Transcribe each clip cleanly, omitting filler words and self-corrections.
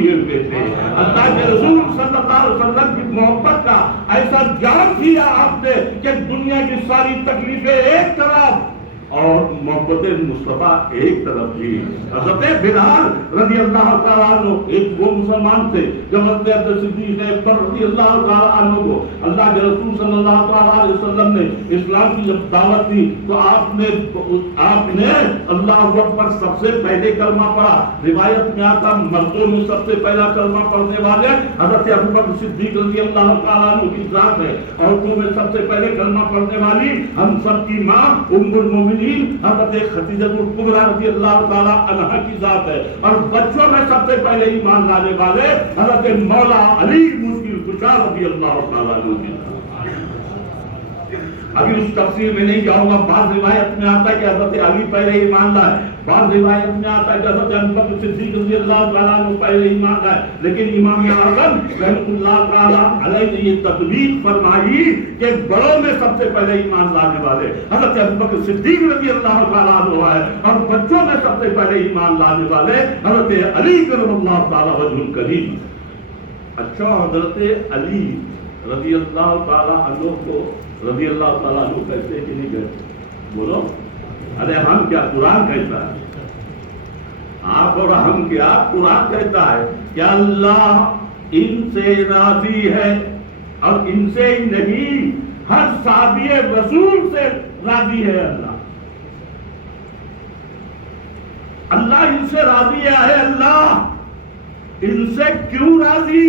ہوئے تھے. اللہ کے رسول صلی اللہ علیہ وسلم کی محبت کا ایسا جام کیا آپ نے کہ دنیا کی ساری تکلیفیں ایک طرف اور محبت مصطفیٰ ایک طرف تھی. حضرت بلال رضی اللہ تعالیٰ عنہ ایک وہ مسلمان تھے جب حضرت صدیق اکبر رضی اللہ تعالیٰ عنہ کو اللہ کے رسول صلی اللہ تعالیٰ علیہ وسلم نے اسلام کی جب دعوت دی تو آپ نے اللہ اکبر سب سے پہلے کلمہ پڑھا. روایت میں آتا مردوں میں سب سے پہلا کلمہ پڑھنے والے حضرت ابوبکر صدیق رضی اللہ تعالیٰ عنہ کی ذات ہے. عورتوں میں سب سے پہلے کلمہ پڑھنے والی ہم سب کی ماں ام المومنین حضرت خدیجہ الکبریٰ رضی اللہ تعالی عنہا کی ذات ہے. اور بچوں میں سب سے پہلے ایمان لانے والے حضرت مولا علی مشکل کشا رضی اللہ تعالی عنہ کی ذات. ابھی اس تفسیر میں نہیں جاؤں گا. بعض روایت میں آتا ہے کہ حضرت علی پہلے ایمان لائے, بعض روایت میں آتا ہے کہ حضرت ابوبکر صدیق رضی اللہ تعالیٰ عنہ پہلے ایمان لائے. لیکن امام اعظم رحمۃ اللہ تعالیٰ علیہ نے یہ تطبیق فرمائی کہ بڑوں میں سب سے پہلے ایمان لانے والے حضرت ابوبکر صدیق رضی اللہ تعالیٰ عنہ ہے, اور بچوں میں سب سے پہلے ایمان لانے والے حضرت علی کرم اللہ تعالیٰ وجہ الکریم. اچھا, حضرت علی رضی اللہ تعالیٰ عنہ کو رضی اللہ تعالیٰ عنہ کہتے کہ نہیں کہتے؟ بولو. ارے ہم کیا, قرآن کہتا ہے. آپ اور ہم کیا, قرآن کہتا ہے کہ اللہ ان سے راضی ہے, اور ان سے ہی نہیں ہر صحابی رسول سے راضی ہے. اللہ ان سے راضی ہے. اللہ ان سے کیوں راضی؟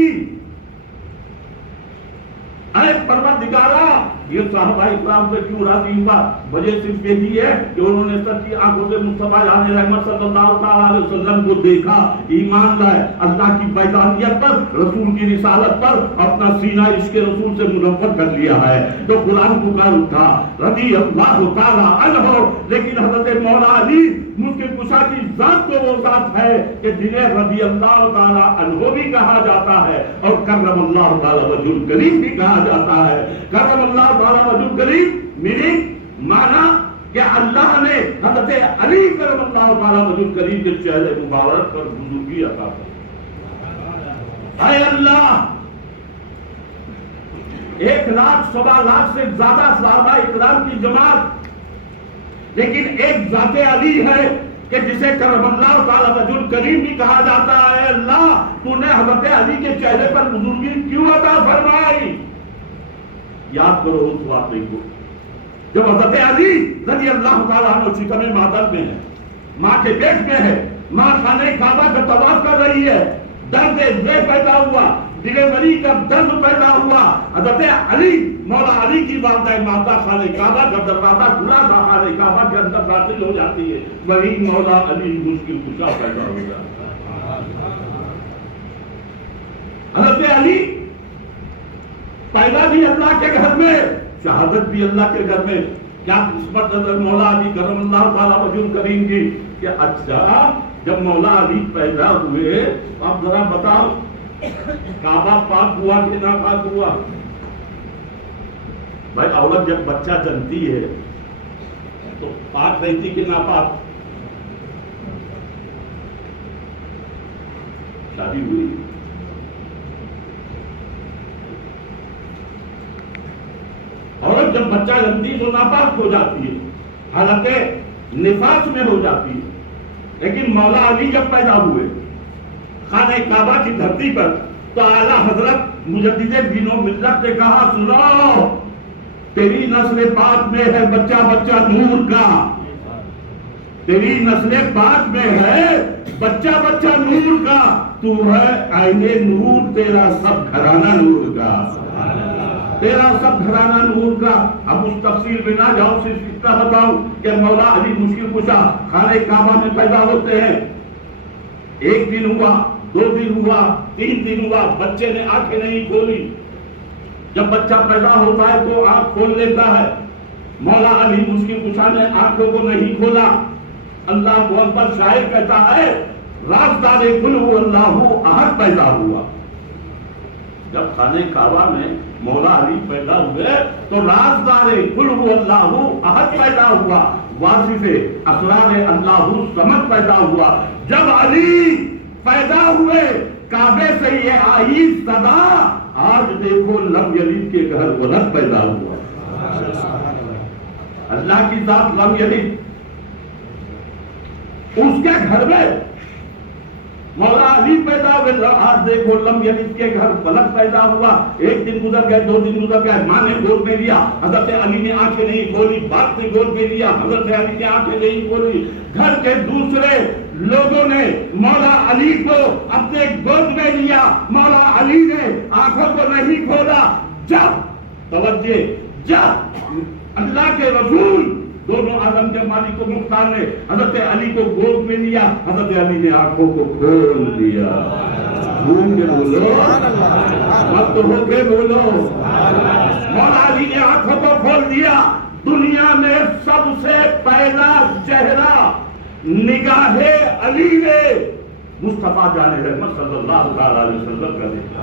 اے پروردگارا, یہ صحابہ اکرام سے کیوں راضی ہوا؟ وجہ صرف یہ ہے کہ انہوں نے سچی آنکھوں سے مصطفیٰ جان رحمت صلی اللہ علیہ وسلم کو دیکھا, ایمان لائے, اللہ کی وحدانیت پر, رسول کی رسالت پر اپنا سینہ عشق رسول سے منور کر لیا ہے. تو قرآن پکار اٹھا رضی اللہ تعالیٰ عنہ. لیکن حضرت مولا علی مشکل کشا کی ذات تو وہ ذات ہے کہ جنہیں رضی اللہ تعالیٰ عنہ بھی کہا جاتا ہے اور کرم اللہ تعالیٰ وجہ الکریم بھی کہا جاتا ہے. کرم اللہ تعالیٰ وجہ الکریم میرے معنی کہ اللہ نے حضرت علی کرم اللہ تعالیٰ وجہ الکریم کے چہرے مبارک پر بزرگی عطا کی. اے اللہ, 1,00,000 سے زیادہ صحابہ اکرام کی جماعت, لیکن ایک ذات علی ہے کہ جسے کرم اللہ تعالیٰ وجہ الکریم بھی کہا جاتا ہے. اللہ تو نے حضرت علی کے چہرے پر بزرگی کیوں عطا فرمائی؟ یاد کرو اس واقعے کو جب حضرت علی رضی اللہ تعالیٰ عنہ شکم مادر میں ہے, ماں کے پیٹ میں ہے, ماں خانہ کعبہ کا طواف کر رہی ہے, درد یہ پیدا ہوا, ڈلیوری کا درد پیدا ہوا. حضرت علی مولا علی کی والدہ ماتا خانہ کعبہ کا دروازہ کھلا تھا, خانہ کعبہ کے اندر داخل ہو جاتی ہے, وہی مولا علی مشکل کشا پیدا ہو جاتا ہے. حضرت علی پیدا بھی اللہ کے گھر میں, شہادت بھی اللہ کے گھر میں. کیا قسمت حضرت مولا علی کرم اللہ تعالیٰ وجہ الکریم کی کہ اچھا جب مولا علی پیدا ہوئے آپ ذرا بتاؤ کعبہ پاک ہوا کہ نہ پاک ہوا؟ بھائی عورت جب بچہ جنتی ہے تو پاک رہتی کہ ناپاک؟ شادی ہوئی, عورت جب بچہ جنتی ہے تو ناپاک ہو جاتی ہے, حالانکہ نفاس میں ہو جاتی ہے. لیکن مولا علی جب پیدا ہوئے خانہ کعبہ کی دھرتی پر تو اعلیٰ حضرت مجدد دین و ملت نے کہا سنو, تیری نسل پاک میں ہے بچہ بچہ نور کا, تیری نسل پاک میں ہے بچہ بچہ نور کا, تو ہے آئینے نور, تیرا سب گھرانہ نور کا, تیرا سب گھرانہ نور کا. اب اس تفصیل میں نہ جاؤ, صرف اتنا بتاؤں کہ مولا علی مشکل کشا خانہ کعبہ میں پیدا ہوتے ہیں. ایک دن ہوا, 2 دن ہوا, 3 دن ہوا, بچے نے آنکھیں نہیں کھولی. جب بچہ پیدا ہوتا ہے تو آنکھ کھول لیتا ہے, مولا علی مشکل کشا نے آنکھوں کو نہیں کھولا. اللہ کو اکبر, شاعر کہتا ہے رازدار کل هو اللہ احد پیدا ہوا. جب خانہ کعبہ میں مولا علی پیدا ہوئے تو رازدار کل هو اللہ احد پیدا ہوا, واصف اسرار اللہ صمد پیدا ہوا. جب علی پیدا ہوئے کعبے سے یہ آئی صدا، آج دیکھو لم یلد کے گھر ولد پیدا ہوا۔ اللہ کی ذات لم یلد، اس کے گھر میں مولا علی پیدا ہوئے، آج دیکھو لم یلد کے گھر ولد پیدا ہوا۔ ایک دن گزر گئے، 2 دن گزر گئے، ماں نے گود میں لیا، حضرت علی نے آنکھیں نہیں کھولی، باپ نے گود میں لیا، حضرت علی نے آنکھیں نہیں کھولی۔ گھر کے دوسرے لوگوں نے مولا علی کو اپنے گود میں لیا، مولا علی نے آنکھوں کو نہیں کھولا۔ جب توجہ، جب اللہ کے رسول دونوں عالم کے مالک و مختار نے حضرت علی کو گود میں لیا، حضرت علی نے آنکھوں کو کھول دیا۔ گھوم کے بولو، مت ہو کے بولو، مولا علی نے آنکھوں کو کھول دیا۔ دنیا میں سب سے پہلا چہرہ نگاہ علی نے مصطفیٰ جان رحمت صلی اللہ علیہ وسلم کا دیکھا۔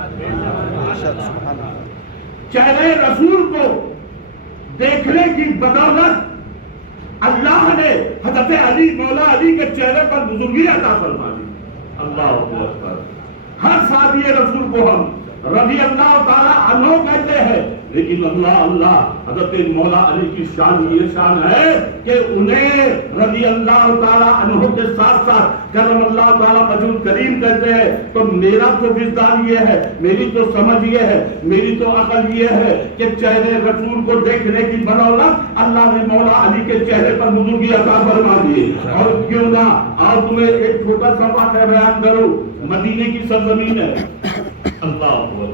چہرے رسول کو دیکھنے کی بدولت اللہ نے حضرت علی، مولا علی کے چہرے پر بزرگی عطا فرما دی۔ اللہ اکبر۔ ہر صحابی رسول کو ہم رضی اللہ تعالی عنہ کہتے ہیں، لیکن اللہ حضرت مولا علی کی شان یہ شان ہے کہ انہیں رضی اللہ تعالی عنہ کے ساتھ ساتھ کرم اللہ تعالی وجہ کریم کہتے ہیں۔ تو میرا تو وجدان یہ ہے، میری تو سمجھ یہ ہے، میری تو عقل یہ ہے کہ چہرے رسول کو دیکھنے کی بدولت اللہ نے مولا علی کے چہرے پر بزرگی عطا فرما دی۔ اور کیوں نہ آج تمہیں ایک چھوٹا سا واقعہ بیان کروں۔ مدینے کی سرزمین ہے، اللہ اکبر،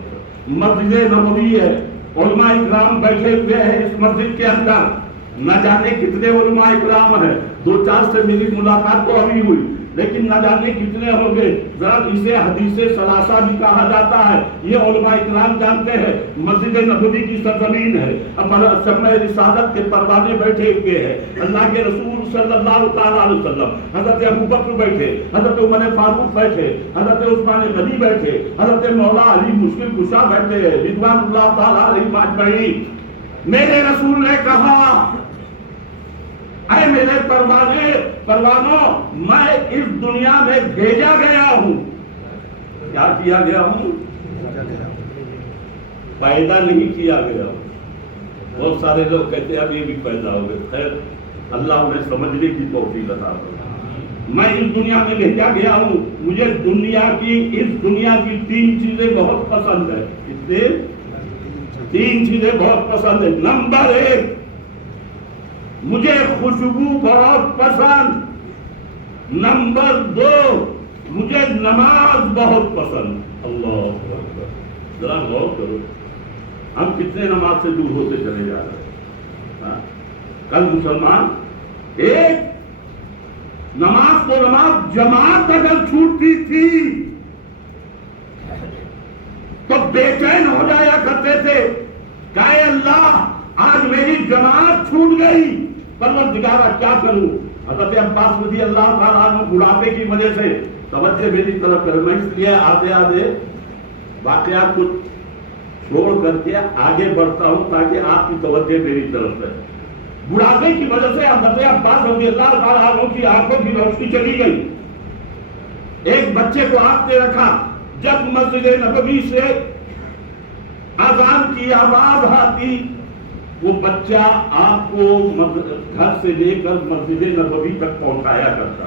مسجد نبوی ہے، علماء اکرام بیٹھے ہوئے ہیں اس مسجد کے اندر، نہ جانے کتنے علماء اکرام ہیں، 2-4 سے میری ملاقات تو ابھی ہوئی، لیکن نہ جانے کتنے ہوں گے۔ ذرا اسے حدیث ثلاثہ بھی کہا جاتا ہے، یہ علماء اکرام جانتے ہیں۔ مسجد نبوی کی سرزمین ہے، اب شمع رسالت کے پروانے بیٹھے ہوئے ہیں، اللہ کے رسول صلی اللہ تعالی علیہ وسلم، حضرت ابوبکر بیٹھے، حضرت عمر فاروق بیٹھے، حضرت عثمان غنی بیٹھے، حضرت مولا علی مشکل کشا بیٹھے ہیں، رضوان اللہ تعالی علیہم اجمعین۔ میرے رسول نے کہا، اے میرے پروانوں، میں اس دنیا میں بھیجا گیا ہوں۔ کیا کیا گیا ہوں؟ پیدا نہیں کیا گیا ہوں۔ بہت سارے لوگ کہتے ہیں اب یہ بھی پیدا ہو گئے، خیر اللہ انہیں سمجھنے کی توفیق عطا فرمائے۔ میں اس دنیا میں بھیجا گیا ہوں، مجھے اس دنیا کی 3 چیزیں بہت پسند ہے۔ کتنے؟ 3 چیزیں بہت پسند ہے۔ نمبر 1، مجھے خوشبو بہت پسند۔ نمبر 2، مجھے نماز بہت پسند۔ اللہ اکبر، ذرا غور کرو، ہم کتنے نماز سے دور ہوتے چلے جا رہے ہیں۔ کل مسلمان ایک نماز تو نماز جماعت اگر چھوٹتی تھی تو بے چین ہو جایا کرتے تھے کہ اے اللہ آج میری جماعت چھوٹ گئی، پروردگارا کیا کروں۔ حضرت عباس رضی اللہ تعالیٰ عنہ بڑھاپے کی وجہ سے توجہ میری طرف کریں، میں اس لیے آدھے واقعات کو چھوڑ کر کے آگے بڑھتا ہوں تاکہ آپ کی توجہ میری طرف ہے۔ بڑھاپے کی وجہ سے حضرت عباس رضی اللہ تعالیٰ عنہ کی آنکھوں کی روشنی چلی گئی۔ ایک بچے کو آپ نے رکھا، جب مسجد نبوی سے اذان کی آواز آتی وہ بچہ آپ کو گھر سے لے کر مسجد نبوی تک پہنچایا کرتا،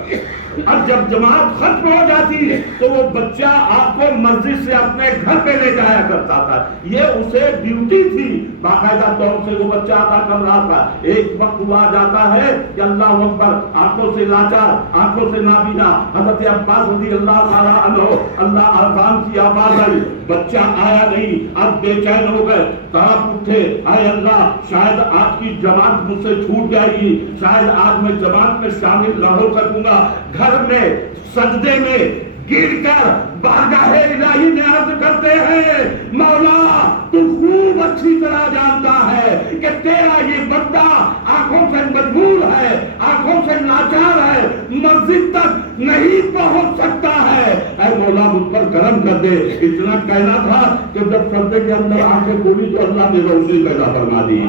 اور جب جماعت ختم ہو جاتی تو وہ بچہ آپ کو مسجد سے اپنے گھر پہ لے جایا کرتا تھا۔ یہ اسے ڈیوٹی تھی، باقاعدہ طور سے وہ بچہ عطا کر رہا تھا۔ ایک وقت وہ آ جاتا ہے کہ اللہ اکبر، آنکھوں سے لاچار، آنکھوں سے نابینا، حضرت عباس رضی اللہ تعالیٰ عنہ، اللہ اذان کی آواز آئی، بچہ آیا نہیں، اب بے چین ہو گئے، تڑپ اٹھے، اے اللہ شاید آج کی جماعت مجھ سے چھوٹ جائے گی، شاید آج میں جماعت میں شامل نہ ہو سکوں گا۔ گھر میں سجدے میں گر کر بارگاہ الہی میں عرض کرتے ہیں، مولا تو خوب اچھی طرح جانتا ہے کہ تیرا یہ بندہ آنکھوں سے مجبور ہے، آنکھوں سے لاچار ہے، مسجد تک نہیں پہنچ سکتا ہے، اے مولا مجھ پر کرم کر دے۔ اتنا کہنا تھا کہ جب سجدے کے اندر آنکھیں کھولی تو اللہ نے روشنی پیدا فرما دی،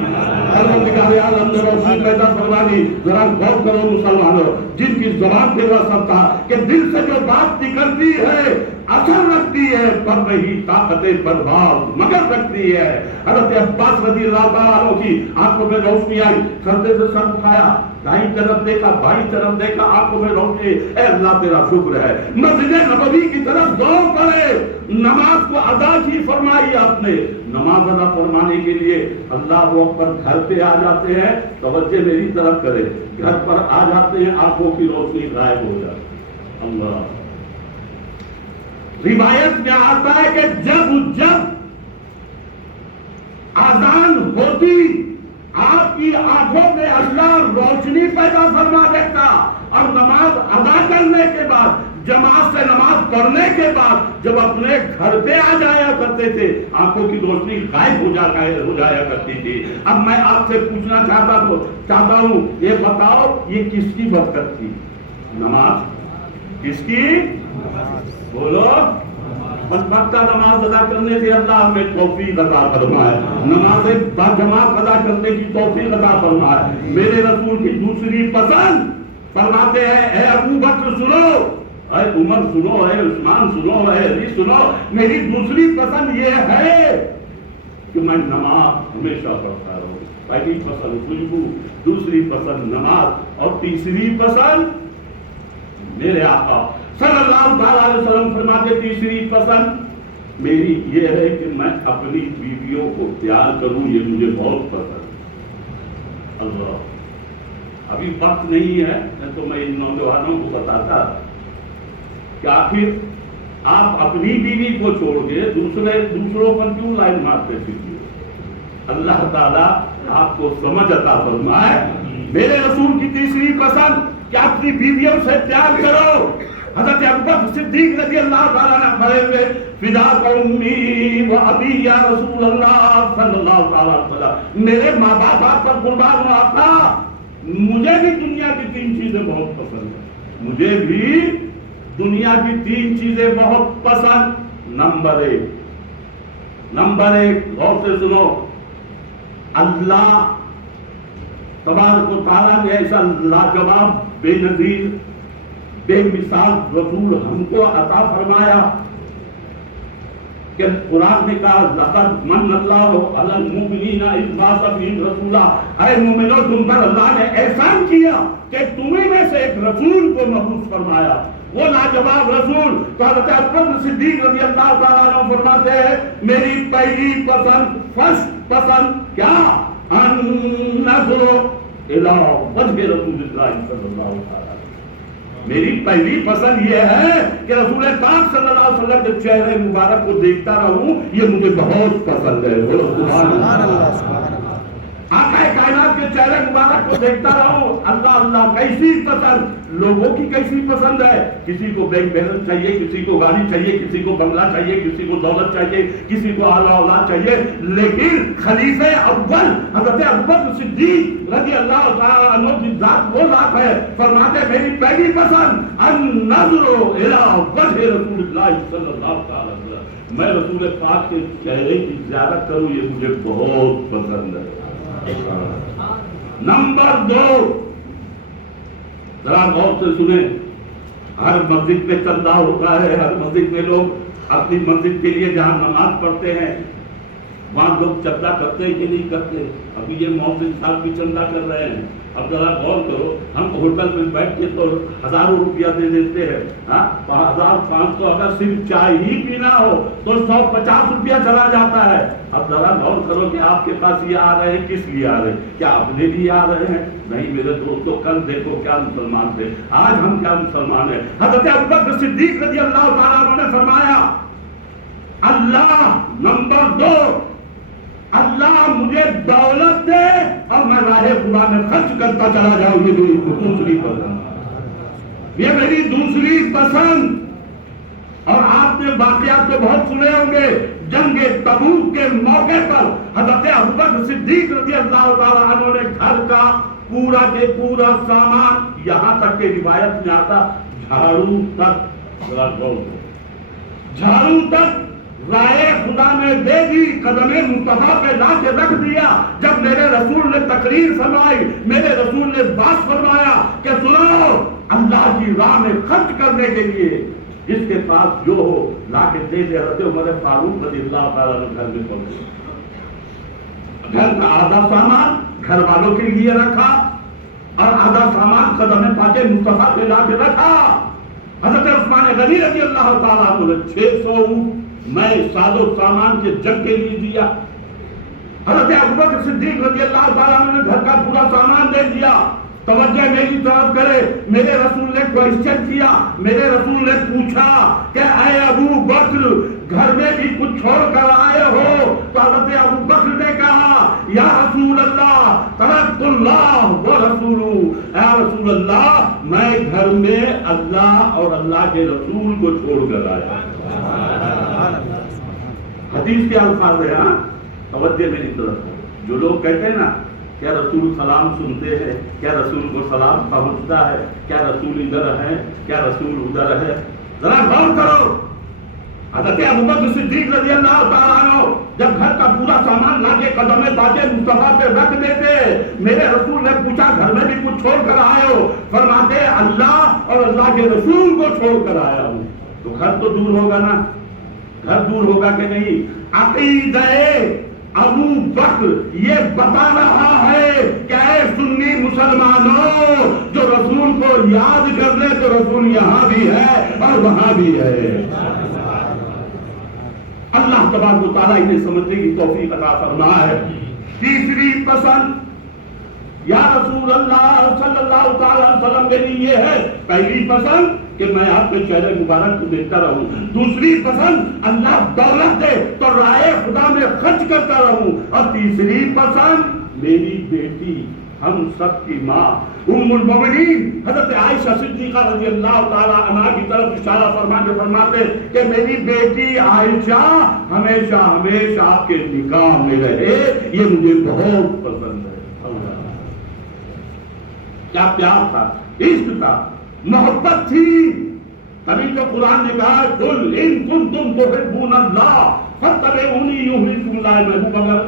پروردگار عالم نے روشنی پیدا فرما دی۔ ذرا غور کرو مسلمانوں، جن کی زبان پہ رسم تھا کہ دل سے جو بات نکلتی ہے اثر رکھتی ہے پر نہیں طاقت برباد مگر رکھتی ہے۔ حضرت عباس رضی اللہ تعالیٰ عنہ کی آنکھوں میں روشنی آئی، سردے سے سر اٹھایا، دائیں طرف دیکھا، بائیں طرف دیکھا، آنکھوں میں روشنی، اے اللہ تیرا شکر ہے۔ مسجد نبوی کی طرف دوڑ پڑے، نماز کو ادا کی فرمائی آپ نے۔ نماز ادا فرمانے کے لیے اللہ اکبر گھر پہ آ جاتے ہیں، توجہ میری طرف کرے، گھر پر آ جاتے ہیں، آنکھوں کی روشنی غائب ہو جاتی۔ اللہ، روایت میں آتا ہے کہ جب اذان ہوتی آپ کی آنکھوں میں اللہ روشنی پیدا فرما دیتا، اور نماز ادا کرنے کے بعد، جماعت سے نماز پڑھنے کے بعد جب اپنے گھر پہ آ جایا کرتے تھے، آنکھوں کی روشنی غائب ہو جایا کرتی تھی۔ اب میں آپ سے پوچھنا چاہتا ہوں، یہ بتاؤ یہ کس کی برکت تھی؟ نماز کس کی؟ بولو۔ وقتہ نماز ادا کرنے سے اللہ ہمیں توفیق عطا فرمائے، نماز باجماعت ادا کرنے کی توفیق عطا فرمائے۔ میرے رسول کی دوسری پسند، فرماتے ہیں اے ابو بکر سنو، اے عمر سنو، اے عثمان سنو، اے علی سنو، میری دوسری پسند یہ ہے کہ میں نماز ہمیشہ پڑھتا رہوں۔ پہلی پسند خوشبو، دوسری پسند نماز، اور تیسری پسند میرے آقا صلی اللہ علیہ وسلم فرماتے تیسری پسند میری یہ ہے کہ میں اپنی بیویوں کو پیار کروں، یہ مجھے بہت پسند۔ اللہ، ابھی وقت نہیں ہے تو میں ان نوجوانوں کو بتاتا کہ آخر آپ اپنی بیوی کو چھوڑ کے دوسروں پر کیوں لائن مارتے پھرتے ہو؟ اللہ تعالیٰ آپ کو سمجھ عطا فرمائے۔ میرے رسول کی تیسری پسند کہ اپنی بیویوں سے پیار کرو۔ حضرت ابوبکر صدیق رضی اللہ تعالیٰ نے کھڑے ہوئے، فداک امی و ابی یا رسول اللہ صلی اللہ تعالیٰ علیہ وسلم، میرے ماں باپ آپ پر قربان ہو آقا، مجھے بھی دنیا کی 3 چیزیں بہت پسند ہیں، مجھے بھی دنیا کی 3 چیزیں بہت پسند۔ نمبر ایک غور سے سنو، اللہ تبارک و تعالیٰ نے ایسا لاجواب، بے نظیر، بے مثال رسول ہم کو عطا فرمایا کہ قرآن نے کہا لقد من اللہ علی المؤمنین اذ بعث فیہم رسولا، اے مومنو تم پر اللہ نے احسان کیا کہ تمہیں میں سے ایک رسول کو مبعوث فرمایا۔ وہ لاجواب رسول تو حضرت ابوبکر صدیق رضی اللہ تعالیٰ عنہ فرماتے ہیں میری پہلی پسند، فرسٹ پسند کیا؟ ان نظر الی وجہ رسول اللہ صلی اللہ علیہ وسلم، میری پہلی پسند یہ ہے کہ رسول پاک صلی اللہ علیہ وسلم کے چہرے مبارک کو دیکھتا رہوں، یہ مجھے بہت پسند ہے۔ سبحان اللہ، آقا کائنات کے چہرے مبارک کو دیکھتا رہوں، اللہ اللہ کیسی پسند۔ لوگوں کی کیسی پسند ہے؟ کسی کو بینک بیلنس چاہیے، کسی کو گاڑی چاہیے، کسی کو بنگلہ چاہیے، کسی کو دولت چاہیے، کسی کو اعلیٰ اولاد چاہیے، لیکن خلیفہ اول حضرت ابوبکر صدیق رضی اللہ تعالیٰ عنہ کی ذات وہ ذات ہے، فرماتے میری پہلی پسند النظر الی وجہ رسول اللہ صلی اللہ تعالیٰ علیہ وسلم، میں رسول پاک کے چہرے کی زیارت کروں، یہ مجھے بہت پسند ہے۔ نمبر 2، ذرا غور سے سنیں، ہر مسجد میں چندہ ہوتا ہے، ہر مسجد میں لوگ اپنی مسجد کے لیے جہاں نماز پڑھتے ہیں وہاں لوگ چندہ کرتے ہیں کہ نہیں کرتے؟ ابھی یہ محسن صاحب بھی چندہ کر رہے ہیں۔ اب ذرا غور کرو، ہم ہوٹل میں بیٹھ کے تو ہزاروں روپیہ دے دیتے ہیں، 1500 اگر صرف چائے ہی پینا ہو تو 150 روپیہ چلا جاتا ہے۔ اب ذرا غور کرو کہ آپ کے پاس یہ آ رہے ہیں کس لیے آ رہے ہیں؟ کیا اپنے لیے آ رہے ہیں؟ نہیں میرے دوستو، کل دیکھو کیا مسلمان تھے، آج ہم کیا مسلمان ہیں۔ حضرت ابوبکر صدیق رضی اللہ تعالیٰ عنہ نے فرمایا اللہ، نمبر 2، اللہ مجھے دولت دے اور میں راہ خدا میں خرچ کرتا چلا جاؤں، یہ میری دوسری پسند، یہ میری دوسری پسند۔ اور آپ نے واقعات تو بہت سنے ہوں گے، جنگ تبوک کے موقع پر حضرت ابوبکر صدیق رضی اللہ تعالیٰ عنہ نے گھر کا پورا کے پورا سامان، یہاں تک کہ روایت میں آتا جھاڑو تک، جھاڑو تک رائے خدا میں دے دی، قدم مصطفیٰ پہ لا کے رکھ دیا۔ جب میرے رسول نے تقریر فرمائی، میرے رسول نے بات فرمایا کہ سنو، اللہ کی راہ میں خرچ کرنے کے لیے جس کے پاس جو ہو لا کے دے دے. حضرت عمر فاروق رضی اللہ تعالیٰ عنہ گھر میں پہنچے. گھر کا آدھا سامان گھر والوں کے لیے رکھا اور آدھا سامان قدم پاک مصطفیٰ پہ لا کے رکھا. حضرت عثمان غنی رضی اللہ تعالیٰ عنہ نے 600 اونٹ میں ساز و سامان کے جنگ کے لیے دیا. حضرت ابوبکر صدیق رضی اللہ تعالیٰ عنہ نے گھر کا پورا سامان دے دیا. توجہ میری طرف کرے. میرے رسول نے کوئسچن کیا, میرے رسول نے پوچھا کہ اے ابو بکر گھر میں بھی کچھ چھوڑ کر آئے ہو؟ تو حضرت ابو بکر نے کہا یا رسول اللہ ترکت اللہ و رسولہ, اے رسول اللہ میں گھر میں اللہ اور اللہ کے رسول کو چھوڑ کر آیا. حدیث کے الفاظ ہے. ہاں توجہ میری طرف. جو لوگ کہتے ہیں نا کیا رسول سلام سنتے ہیں, کیا رسول کو سلام پہنچتا ہے, کیا رسول ادھر ہے, کیا رسول ادھر ہے, ذرا غور کرو. حضرت ابوبکر صدیق رضی اللہ تعالیٰ عنہ جب گھر کا پورا سامان لا کے قدم پاک مصطفیٰ پہ رکھ دیتے, میرے رسول نے پوچھا گھر میں بھی کچھ چھوڑ کر آئے ہو؟ فرماتے اللہ اور اللہ کے رسول کو چھوڑ کر آیا ہوں. تو گھر تو دور ہوگا نا, گھر دور ہوگا کہ نہیں؟ عقیدہ ابو بکر یہ بتا رہا ہے کہ اے سنی مسلمانوں جو رسول کو یاد کر لے تو رسول یہاں بھی ہے اور وہاں بھی ہے. اللہ تبارک و تعالیٰ انہیں سمجھنے کی توفیق عطا فرمائے. تیسری پسند یا رسول اللہ صلی اللہ تعالیٰ علیہ وسلم میری یہ ہے, پہلی پسند کہ میں آپ کے چہرے مبارک کو دیکھتا رہوں. دوسری پسند اللہ دولت دے تو رائے خدا میں خرچ کرتا رہوں. اور تیسری پسند میری بیٹی ہم سب کی ماں ام المومنین حضرت عائشہ صدیقہ رضی اللہ تعالی عنہا کی طرف اشارہ فرماتے کہ میری بیٹی عائشہ ہمیشہ ہمیشہ آپ کے نکاح میں رہے, یہ مجھے بہت پسند ہے. کیا پیار تھا, عشق تھا, محبت تھی. تبھی تو قرآن نے کہا قل ان کنتم تحبون اللہ فاتبعونی یحببکم اللہ. محبوب اگر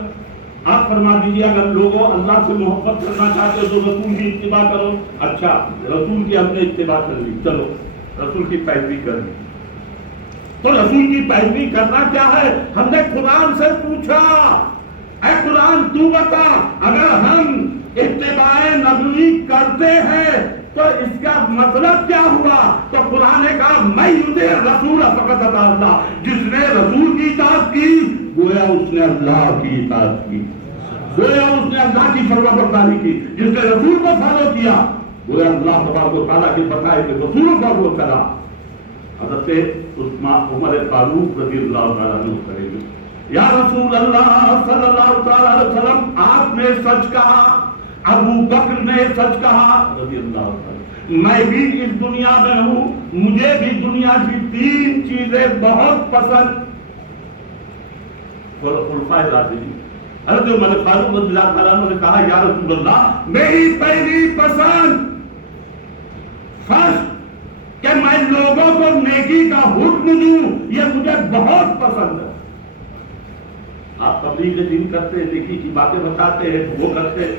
آپ فرما دیجیے اگر لوگوں اللہ سے محبت کرنا چاہتے ہو تو رسول کی اتباع کرو. اچھا رسول کی ہم نے اتباع کر لی, چلو رسول کی پیروی کر لی. تو رسول کی پیروی کرنا کیا ہے؟ ہم نے قرآن سے پوچھا اے قرآن تو بتا اگر ہم اتباع نبوی کرتے ہیں تو اس کا مطلب کیا ہوا؟ تو قرآن نے کہا میں یطیع الرسول فقد اطاع اللہ. جس نے رسول کی اطاعت کی گویا اس نے اللہ کی اطاعت کی, گویا اس نے اللہ کی فرمانبرداری کی. جس نے رسول کو فالو کیا گویا اللہ تبارک و تعالیٰ کے بتائے کہ رسول کو فالو کرا. حضرت عمر فاروق رضی اللہ تعالیٰ عنہ کرے گے یا رسول اللہ صلی اللہ تعالیٰ علیہ وسلم آپ نے سچ کہا, ابو بکر نے سچ کہا رضی اللہ تعالیٰ. میں بھی اس دنیا میں ہوں, مجھے بھی دنیا کی 3 چیزیں بہت پسند. خلفائے راشدین حضرت عمر فاروق رضی اللہ تعالیٰ عنہ نے کہا یا رسول اللہ میری پہلی پسند فرض کہ میں لوگوں کو نیکی کا حکم دوں, یہ مجھے بہت پسند ہے. آپ تبلیغ دین کرتے ہیں, نیکی کی باتیں بتاتے ہیں, وہ کرتے ہیں.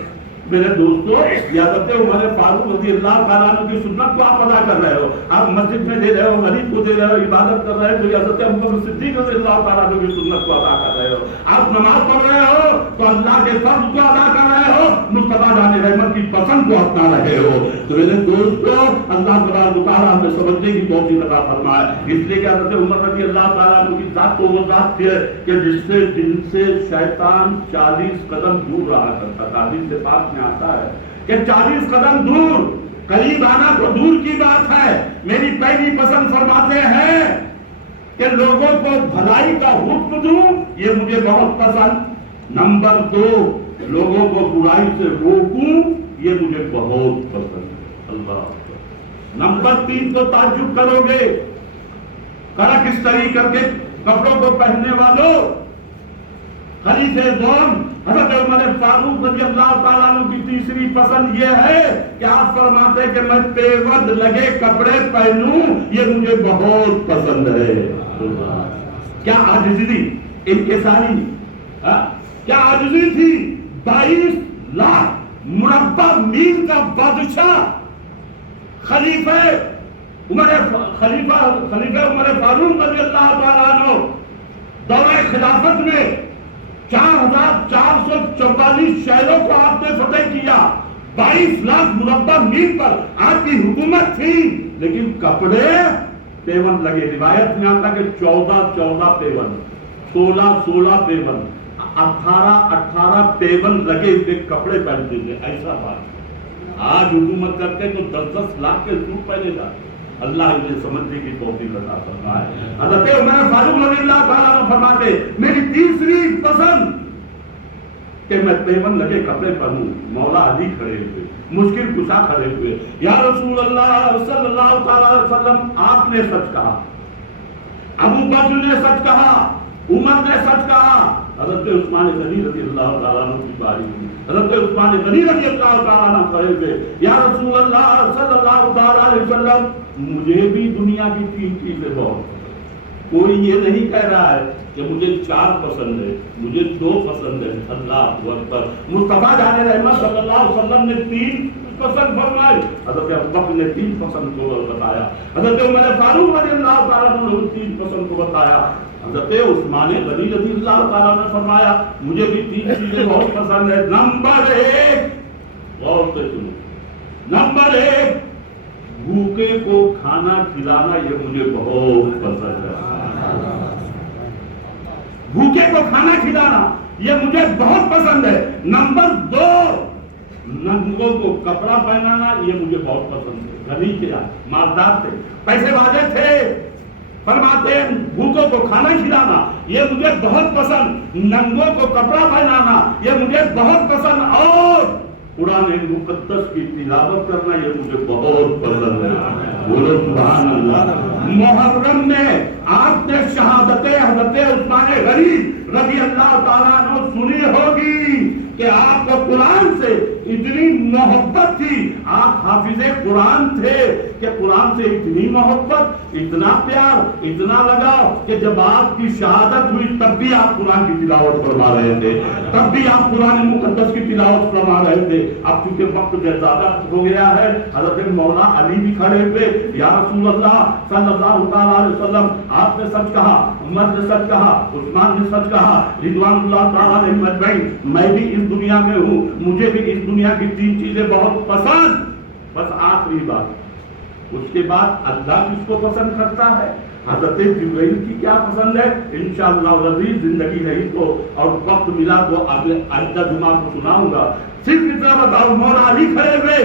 میرے دوستو حضرت عمر فاروق رضی اللہ تعالیٰ عنہ کی سنت کو آپ ادا کر رہے ہو, آپ مسجد میں دے رہے ہو, غریب کو دے رہے ہو, عبادت کر رہے ہو, حضرت ابوبکر صدیق رضی اللہ تعالیٰ عنہ کی سنت کو ادا کر رہے ہو. آپ نماز پڑھ رہے ہو تو اللہ کے فرض کو ادا کر رہے ہو, مصطفیٰ جان رحمت کی پسند کو اپنا رہے ہو. تو میرے دوستو اللہ تبارک و تعالیٰ ہمیں سمجھنے کی توفیق عطا فرمائے. اس لیے کہ حضرت عمر رضی اللہ تعالیٰ عنہ کی ذات تو وہ ذات تھی کہ جس سے دل سے شیطان 40 قدم دور رہا کرتا تھا. حدیث پاک میں آتا ہے کہ 40 قدم دور, قریب آنا تو دور کی بات ہے. میری پہلی پسند فرماتے ہیں کہ لوگوں کو بھلائی کا حکم دوں, یہ مجھے بہت پسند. نمبر 2 لوگوں کو برائی سے روکوں, یہ مجھے بہت پسند ہے. اللہ. نمبر 3 تو تعجب کرو گے, کرک استری کر کے کپڑوں کو پہننے والوں, خلیفہ دوم حضرت عمر فاروق رضی اللہ تعالیٰ عنہ کی تیسری پسند یہ ہے کہ آپ فرماتے ہیں کہ میں پیود لگے کپڑے پہنوں, یہ مجھے بہت پسند ہے. کیا عاجزی تھی, انکساری, کیا عاجزی تھی. 22 لاکھ مربع میل کا بادشاہ, خلیفہ خلیفہ عمر فاروق رضی اللہ تعالیٰ عنہ دورہ خلافت میں 4444 شہروں کو آپ نے فتح کیا، 22 لاکھ مربع میل پر آپ کی حکومت تھی، لیکن کپڑے 53 لگے۔ روایت میں آتا کہ 14 پیون، 16 پیون، 18 پیون لگے ہوئے کپڑے پہنتے تھے، ایسا بات۔ آج حکومت کرتے تو 10 لاکھ کے سوٹ پہنے جاتے۔ اللہ انہیں سمجھنے کی توفیق عطا فرمائے۔ حضرت عمر فاروق رضی اللہ تعالیٰ عنہ فرماتے میری تیسری پسند کہ میں 53 لگے کپڑے پہنوں۔ مولا علی کھڑے ہوئے، مشکل کشا کھڑے ہوئے، یا رسول اللہ صلی اللہ تعالیٰ علیہ وسلم آپ نے سچ کہا، ابو بکر نے سچ کہا، عمر نے سچ کہا۔ حضرت عثمان غنی رضی اللہ تعالیٰ عنہ کی باری ہوئی، حضرت عثمان غنی رضی اللہ تعالیٰ عنہ کھڑے ہوئے، یا رسول اللہ صلی اللہ تعالیٰ علیہ وسلم مجھے بھی دنیا کی 3 چیزیں بہت پسند۔ کوئی یہ نہیں کہہ رہا ہے کہ مجھے 4 پسند ہے، مجھے 2 پسند ہے۔ اللہ اکبر۔ مصطفیٰ جان رحمت صلی اللہ علیہ وسلم نے 3 پسند فرمائے، حضرت ابوبکر نے 3 پسند کو بتایا، حضرت عمر فاروق رضی اللہ تعالیٰ عنہ نے 3 پسند کو بتایا، حضرت عثمان غنی رضی اللہ تعالیٰ نے فرمایا مجھے بھی 3 چیزیں بہت پسند ہے۔ نمبر 1، غور سے سنو، نمبر 1 بھوکے کو کھانا کھلانا، یہ مجھے بہت پسند ہے۔ بھوکے کو کھانا کھلانا یہ مجھے بہت پسند ہے۔ نمبر 2 ننگوں کو کپڑا پہنانا، یہ مجھے بہت پسند ہے۔ غنی تھے، مالدار تھے، پیسے والے تھے، فرماتے ہیں بھوکوں کو کھانا کھلانا یہ مجھے بہت پسند، ننگوں کو کپڑا پہنانا یہ مجھے بہت پسند، اور قرآن مقدس کی تلاوت کرنا یہ مجھے بہت پسند ہے۔ بولو سبحان اللہ۔ محرم میں آپ نے شہادت حضرت عثمان غنی رضی اللہ تعالیٰ عنہ سنی ہوگی کہ آپ کو قرآن سے اتنی محبت تھی، آپ حافظ قرآن تھے کہ قرآن سے اتنی محبت، اتنا پیار، اتنا لگاؤ کہ جب آپ کی شہادت ہوئی تب بھی آپ قرآن کی تلاوت فرما رہے تھے، تب بھی آپ قرآن مقدس کی تلاوت فرما رہے تھے۔ اب چونکہ وقت زیادہ ہو گیا ہے، حضرت مولا علی بھی کھڑے ہوئے، یا رسول اللہ صلی اللہ تعالیٰ علیہ وسلم آپ نے سچ کہا، عمر نے سچ کہا، عثمان نے سچ کہا، رضوان اللہ تعالیٰ علیہ اجمعین، میں بھی اس دنیا میں ہوں، مجھے بھی اس دنیا کی 3 چیزیں بہت پسند۔ بس آخری بات، اس کے بعد اللہ کس کو پسند کرتا ہے، حضرت جبرائیل کی کیا پسند ہے، انشاءاللہ العزیز زندگی رہی تو اور وقت ملا تو آئندہ جمعہ کو سناؤں گا۔ صرف اتنا بتاؤ، مولا علی کھڑے ہوئے،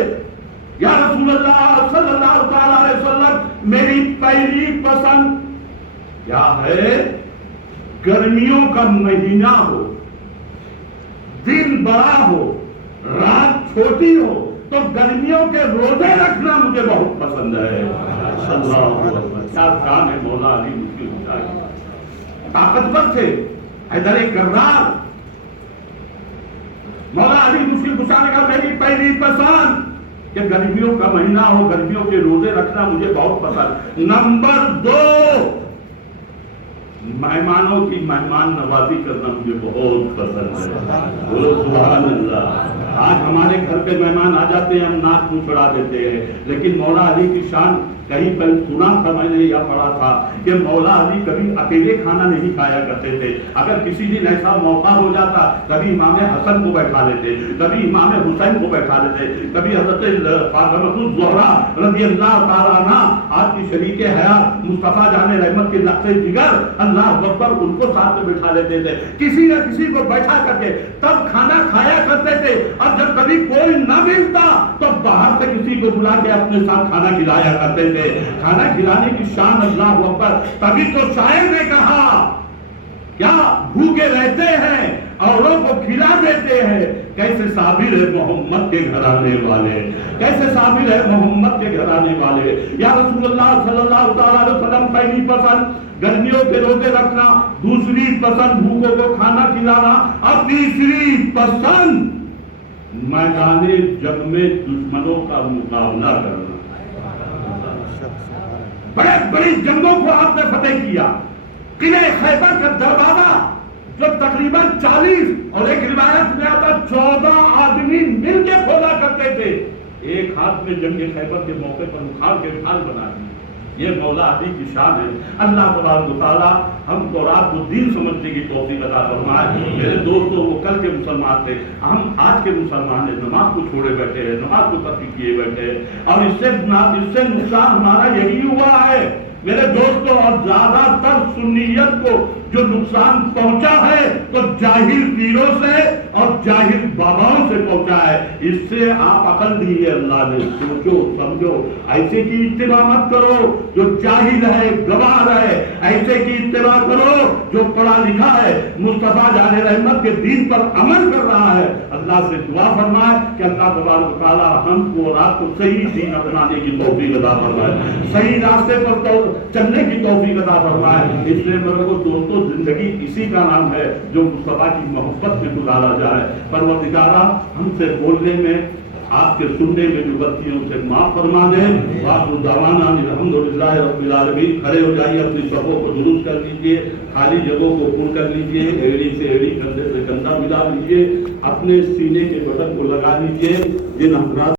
یا رسول اللہ صلی اللہ تعالیٰ علیہ وسلم میری پہلی پسند کیا ہے، گرمیوں کا مہینہ ہو، دن بڑا ہو، رات چھوٹی ہو تو گرمیوں کے روزے رکھنا مجھے بہت پسند ہے۔ اللہ کیا شان ہے مولا علی کی اونچائی، طاقتور تھے، حیدر کرار۔ مولا علی مشکل کشا نے کہا میری پہلی پسند کہ گرمیوں کا مہینہ ہو، گرمیوں کے روزے رکھنا مجھے بہت پسند۔ نمبر 2 مہمانوں کی مہمان نوازی کرنا مجھے بہت پسند ہے۔ بولو سبحان اللہ۔ آج ہمارے گھر پہ مہمان آ جاتے ہیں، ہم ناک منہ چڑھا دیتے ہیں، لیکن مولا علی کی شان کہیں پر سنا تھا میں نے یا پڑھا تھا کہ مولا علی کبھی اکیلے کھانا نہیں کھایا کرتے تھے، اگر کسی دن ایسا موقع ہو جاتا کبھی امام حسن کو بیٹھا لیتے، کبھی امام حسین کو بیٹھا لیتے، کبھی حضرت فاطمہ الزہرا رضی اللہ تعالیٰ عنہ آپ کی شریک حیات مصطفیٰ جان رحمت کے لقب جگر اللہ اکبر ان کو ساتھ میں بٹھا لیتے تھے، کسی نہ کسی کو بیٹھا کر کے تب کھانا کھایا کرتے تھے، اور جب کبھی کوئی نہ ملتا تو باہر سے کسی کو بلا کے اپنے ساتھ کھانا کھلایا کرتے تھے۔ کھانا کھلانے کی شان اللہ اکبر، تبھی تو شاعر نے کہا کیا بھوکے رہتے ہیں اوروں کو کھلا دیتے ہیں، کیسے صابر ہے محمد کے گھرانے والے، کیسے صابر ہے محمد کے گھرانے والے۔ یا رسول اللہ صلی اللہ تعالیٰ علیہ وسلم پہلی پسند گرمیوں کے روزے رکھنا، دوسری پسند بھوکوں کو کھانا کھلانا، اور تیسری پسند میدان جنگ میں دشمنوں کا مقابلہ کرنا۔ بڑے بڑی جنگوں کو آپ نے فتح کیا، قلعہ خیبر کا دروازہ جو تقریباً 40 اور ایک روایت میں آتا 14 آدمی مل کے کھولا کرتے تھے، ایک ہاتھ میں جنگ خیبر کے موقع پر اکھاڑ کے ڈھال بنا دی، یہ مولا علی کی شان ہے. اللہ تبارک و تعالیٰ ہم کو رات کو دین سمجھنے کی توفیق عطا فرمائے. میرے دوستوں وہ کل کے مسلمان تھے, ہم آج کے مسلمان ہیں, نماز کو چھوڑے بیٹھے ہیں, نماز کو ترک کیے بیٹھے ہیں, اور اس سے نقصان ہمارا یہی ہوا ہے میرے دوستوں. اور زیادہ تر سنیت کو جو نقصان پہنچا ہے تو جاہل پیروں سے اور جاہل باباؤں سے پہنچا ہے. اس سے آپ عقل دی ہے اللہ نے, سوچو سمجھو, ایسے کی اتباع مت کرو جو جاہل ہے گوار ہے, ایسے کی اتباع کرو جو پڑھا لکھا ہے, مصطفیٰ جان رحمت کے دین پر عمل کر رہا ہے. اللہ سے دعا فرمائے کہ اللہ تبارک و تعالیٰ ہم کو رات کو صحیح دین اپنانے کی توفیق عطا فرمائے, صحیح راستے پر چلنے کی توفیق عطا فرمائے. اس لیے میرے کو دوستوں زندگی اسی کا نام ہے جو مصطفیٰ کی محبت میں گزارا جائے. پروردگارہ ہم سے بولنے میں, آپ کے سننے میں جو غلطیوں سے معاف فرما دے. وآخر دعوانا الحمدللہ رب العالمین. کھڑے ہو جائیے, اپنی صفوں کو درست کر لیجئے, خالی جگہوں کو پور کر لیجئے, ایڑی سے ایڑی, کندھے سے کندھا ملا لیجئے, اپنے سینے کے بٹن کو لگا لیجئے. جن حضرات